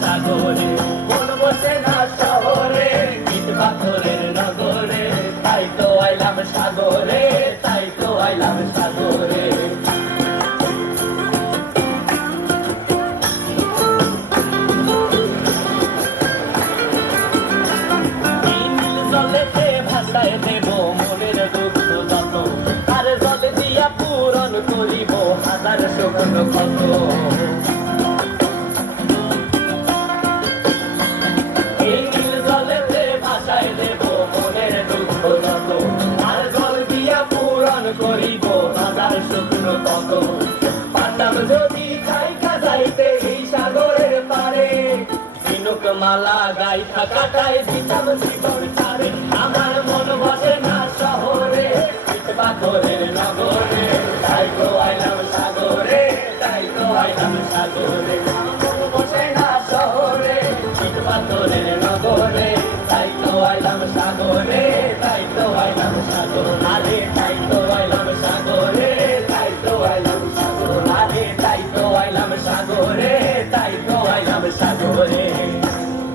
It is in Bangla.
সাগরে, মন বসে না শহরে, ইট পাথরের নগরে, তাই তো আইলাম সাগরে, তাই তো আইলাম সাগরে। জলেতে ভাসায় দেব মনের দুঃখ যত, আর জল দিয়া পূরণ করিব হাজার স্বপ্ন কত। এই নীল জলেতে ভাসায় দেব মনের দুঃখ যত, আর জল দিয়া পূরণ করিব হাজার স্বপ্ন কত। পাতাম যদি খাইকা যাইতে এই সাগরের পারে, ঝিনুক মালা গাইথা কাটায় দিতাম জীবন ছাড়ে।